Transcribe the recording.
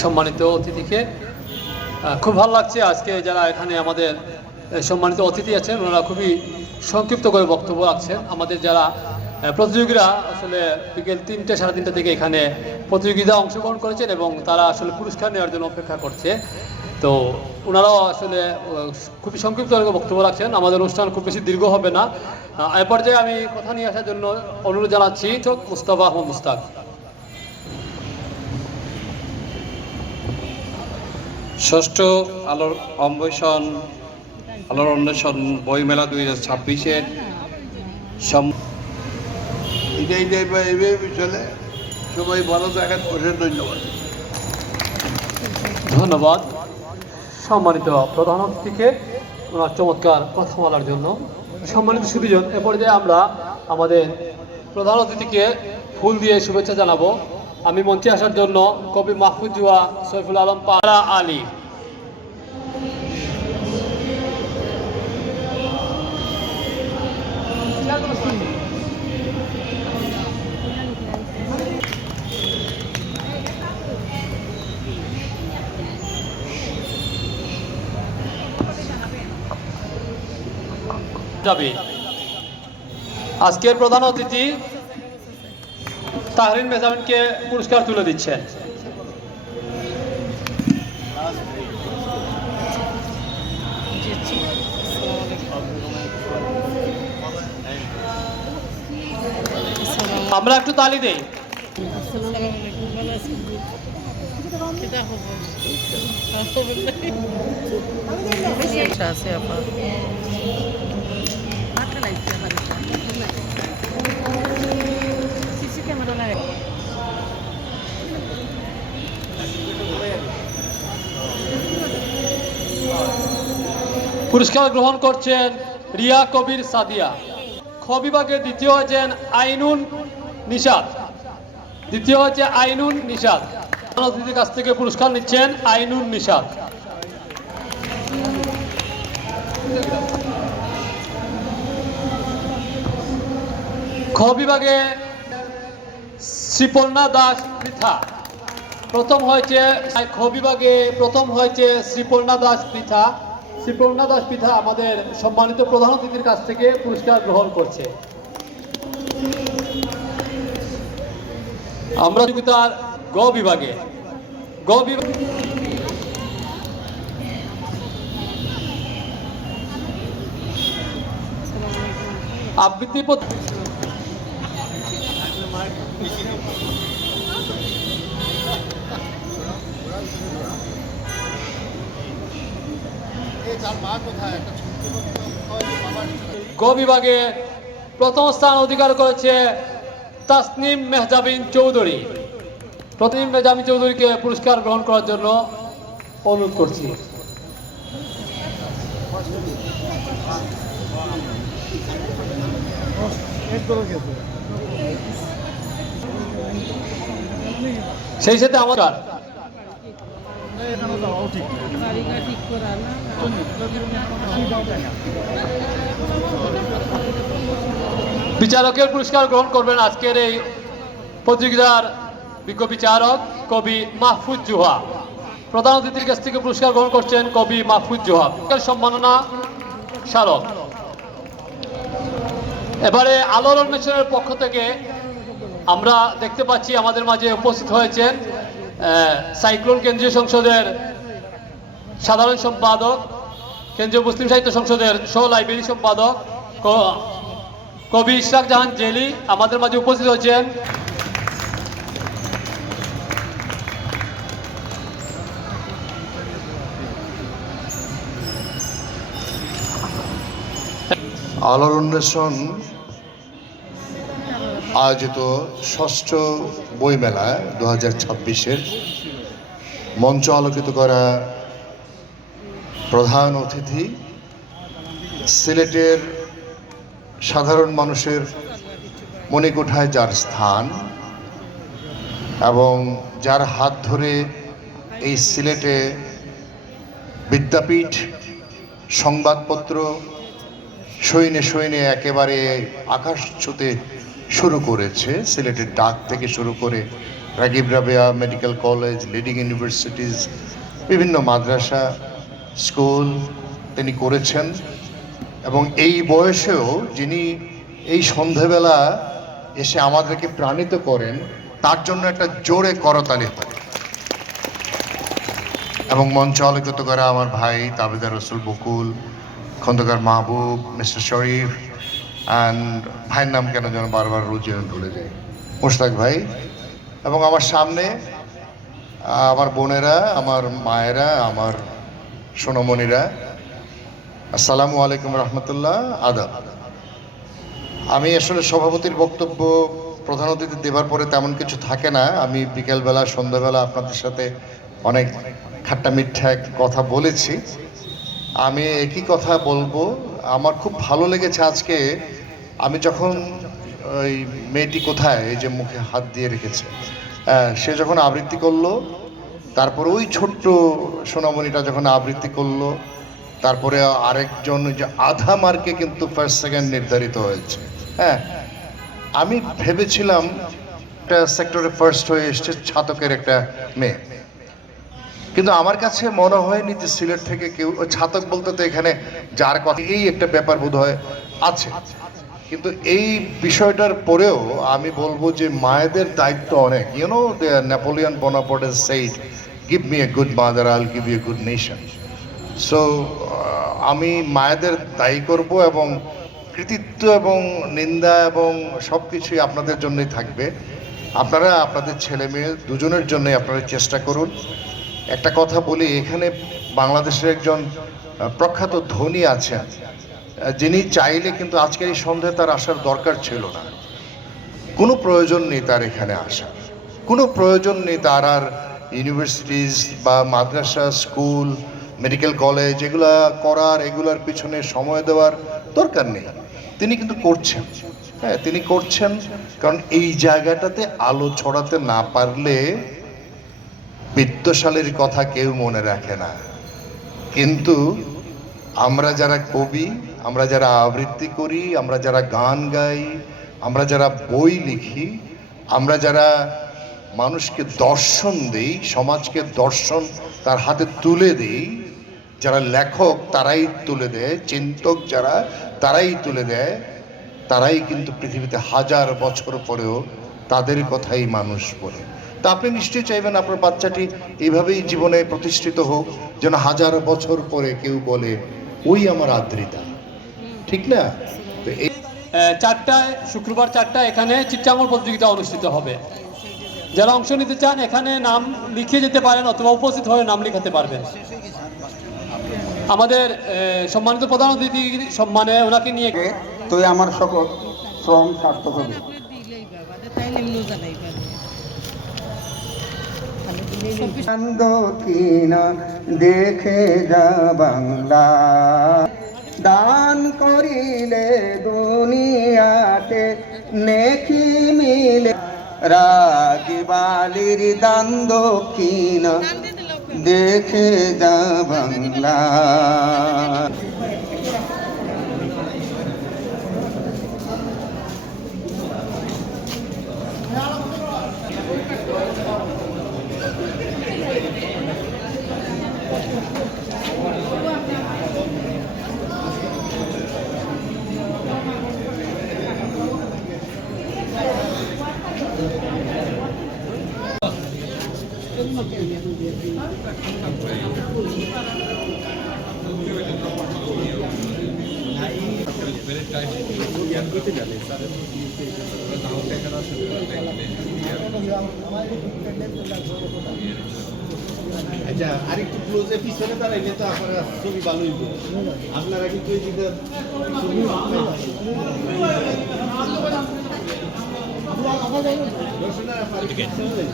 সম্মানিত অতিথিকে খুব ভালো লাগছে। আজকে যারা এখানে আমাদের সম্মানিত অতিথি আছেন ওনারা খুবই সংক্ষিপ্ত করে বক্তব্য রাখছেন। আমাদের যারা প্রতিযোগীরা আসলে বিকেল 3টে সাড়ে 3টে থেকে এখানে প্রতিযোগিতা অংশগ্রহণ করেছেন এবং তারা আসলে পুরস্কার নেওয়ার জন্য অপেক্ষা করছে। তো ওনারাও আসলে খুবই সংক্ষিপ্ত করে বক্তব্য রাখছেন। আমাদের অনুষ্ঠান খুব বেশি দীর্ঘ হবে না। এ পর্যায়ে আমি কথা নিয়ে আসার জন্য অনুরোধ জানাচ্ছি মুস্তাফা আহমদ মুস্তাক। ষষ্ঠ আলোর অন্বেষণ বইমেলা 2026-এর সবাই ভালো থাকেন। ধন্যবাদ। ধন্যবাদ সম্মানিত প্রধান অতিথিকে ওনার চমৎকার কথা বলার জন্য। সম্মানিত সুধীজন, এ পর্যায়ে আমরা আমাদের প্রধান অতিথিকে ফুল দিয়ে শুভেচ্ছা জানাবো। আমি মঞ্চে আসার জন্য কবি মাহফুজুয়া সৈফুল আলম পাড়া আলী। আজকের প্রধান অতিথি তাহরিন মেহজাবিনকে পুরস্কার তুলে দিচ্ছেন। আমরা একটু তালি দেই। পুরস্কার গ্রহণ করছেন রিয়া কবির সাদিয়া। খ বিভাগে দ্বিতীয় হয়েছেন আইনুন নিশাদ। দ্বিতীয় হচ্ছে আইনুন নিশাদ। অতিথির কাছ থেকে পুরস্কার নিচ্ছেন আইনুন নিশাদ। খ বিভাগে শ্রীপর্ণা দাস পৃথা। প্রথম হয়েছে খ বিভাগে প্রথম হয়েছে শ্রীপর্ণা দাস পৃথা। শ্রীপর্ণা দাস পৃথা আমাদের সম্মানিত প্রধান অতিথির কাছ থেকে পুরস্কার গ্রহণ করছে। আমরা প্রতিযোগিতার গ বিভাগে আবৃত্তি গ বিভাগে প্রথম স্থান অধিকার করেছে তাসনিম মেহজাবিন চৌধুরী। তাসনিম মেহজাবিন চৌধুরীকে পুরস্কার গ্রহণ করার জন্য অনুরোধ করছি। সেই সাথে আমার বিচারকের পুরস্কার গ্রহণ করবেন আজকের এই প্রতিযোগিতার বিজ্ঞ বিচারক কবি মাহফুজ জুহা। প্রধান অতিথির কাছ থেকে পুরস্কার গ্রহণ করছেন কবি মাহফুজ জুহা, সম্মাননা স্মারক। এবারে আলোর অন্বেষণের পক্ষ থেকে আমরা দেখতে পাচ্ছি আমাদের মাঝে উপস্থিত হয়েছেন সাইক্লোন কেন্দ্রীয় সংসদের সাধারণ সম্পাদক, কেন্দ্রীয় মুসলিম সাহিত্য সংসদের সহ লাইব্রেরি সম্পাদক কবি ইশরাক জাহান জেলি আমাদের মাঝে উপস্থিত হয়েছেন। আলোর অন্বেষণ আয়োজিত ষষ্ঠ বইমেলা 2026-এর মঞ্চ আলোকিত করা প্রধান অতিথি সিলেটের সাধারণ মানুষের মণিকোঠায় যার স্থান এবং যার হাত ধরে এই সিলেটে বিদ্যাপীঠ সংবাদপত্র সৈনে সৈনে একেবারে আকাশ ছুঁতে শুরু করেছে। সিলেটের ডাক থেকে শুরু করে Ragib Rabeya medical college, leading universities, বিভিন্ন মাদ্রাসা, স্কুল তিনি করেছেন। এবং এই বয়সেও যিনি এই সন্ধেবেলা এসে আমাদেরকে প্রাণিত করেন, তার জন্য একটা জোরে করতালি হয়। এবং মঞ্চ আলোকিত করা আমার ভাই তাবেদার রসুল বকুল, খন্দকার মাহবুব, মিস্টার শরীফ, অ্যান্ড ভাইয়ের নাম কেন যেন বারবার রোজ ভুলে যায়, মুশতাক ভাই। এবং আমার সামনে আমার বোনেরা, আমার মায়েরা, আমার সোনামণিরা, আসসালামু আলাইকুম রহমতুল্লাহ, আদাব। আমি আসলে সভাপতির বক্তব্য প্রধান অতিথি দেবার পরে তেমন কিছু থাকে না। আমি বিকেলবেলা সন্ধ্যাবেলা আপনাদের সাথে অনেক খাট্টা মিঠা কথা বলেছি। আমি একই কথা বলবো। আমার খুব ভালো লেগেছে আজকে, আমি যখন ওই মেয়েটি কোথায়, এই যে মুখে হাত দিয়ে রেখেছে, সে যখন আবৃত্তি করলো, তারপরে ওই ছোট্ট সোনামণিটা যখন আবৃত্তি করলো, তারপরে আরেকজন যে আধা মার্কে কিন্তু ফার্স্ট সেকেন্ড নির্ধারিত হয়েছে। হ্যাঁ, আমি ভেবেছিলাম একটা সেক্টরে ফার্স্ট হয়ে এসছে ছাতকের একটা মেয়ে, কিন্তু আমার কাছে মনে হয়নি যে সিলেট থেকে কেউ, ছাতক বলতে তো এখানে যার কথা, এই একটা ব্যাপার বোধ হয় আছে। কিন্তু এই বিষয়টার পরেও আমি বলবো যে মায়েদের দায়িত্ব অনেক। You know Napoleon Bonaparte has said, give me a good mother, I will give you a good nation. So আমি মায়েদের দায়ী করব, এবং কৃতিত্ব এবং নিন্দা এবং সব কিছুই আপনাদের জন্যই থাকবে। আপনারা আপনাদের ছেলে মেয়ে দুজনের জন্যই আপনারা চেষ্টা করুন। একটা কথা বলি, এখানে বাংলাদেশের একজন প্রখ্যাত ধনী আছেন, যিনি চাইলে কিন্তু আজকের এই সন্ধ্যায় তার আসার দরকার ছিল না। কোনো প্রয়োজন নেই তার এখানে আসার, কোনো প্রয়োজন নেই তার আর ইউনিভার্সিটিজ বা মাদ্রাসা, স্কুল, মেডিকেল কলেজ এগুলা করার, এগুলার পিছনে সময় দেওয়ার দরকার নেই। তিনি কিন্তু করছেন। হ্যাঁ, তিনি করছেন, কারণ এই জায়গাটাতে আলো ছড়াতে না পারলে বিত্তশালীর কথা কেউ মনে রাখে না। কিন্তু আমরা যারা কবি, আমরা যারা আবৃত্তি করি, আমরা যারা গান গাই, আমরা যারা বই লিখি, আমরা যারা মানুষকে দর্শন দেই, সমাজকে দর্শন তার হাতে তুলে দেই, যারা লেখক তারাই তুলে দেয়, চিন্তক যারা তারাই তুলে দেয়, তারাই কিন্তু পৃথিবীতে হাজার বছর পরেও তাদের কথাই মানুষ বলে। তা আপনি নিশ্চয়ই চাইবেন আপনার বাচ্চাটি এইভাবেই জীবনে প্রতিষ্ঠিত হোক, যেন হাজার বছর পরে কেউ বলে ওই আমার আদ্রিতা, ঠিক না? তো এই 4টায়, শুক্রবার 4টায় এখানে চিত্রাঙ্কন প্রতিযোগিতা অনুষ্ঠিত হবে। যারা অংশ নিতে চান এখানে নাম লিখিয়ে যেতে পারেন, অথবা উপস্থিত হয়ে নাম লেখাতে পারবেন। আমাদের সম্মানিত প্রধান অতিথি সম্মানে ওনাকে নিয়ে তো আমার সকল শ্রম সার্থক হবে। দক্ষিণ দেখে যা বাংলা, দান করিলে দুনিয়াতে নেকি মিলে। রাগিবালির দান দক্ষিণ দেখে যা বাংলা। আচ্ছা, আরেকটু ক্লোজে পিছনে দাঁড়াইলে তো আপনারা ছবি ভালো হইব। আপনারা কিন্তু এই দিকে ছবি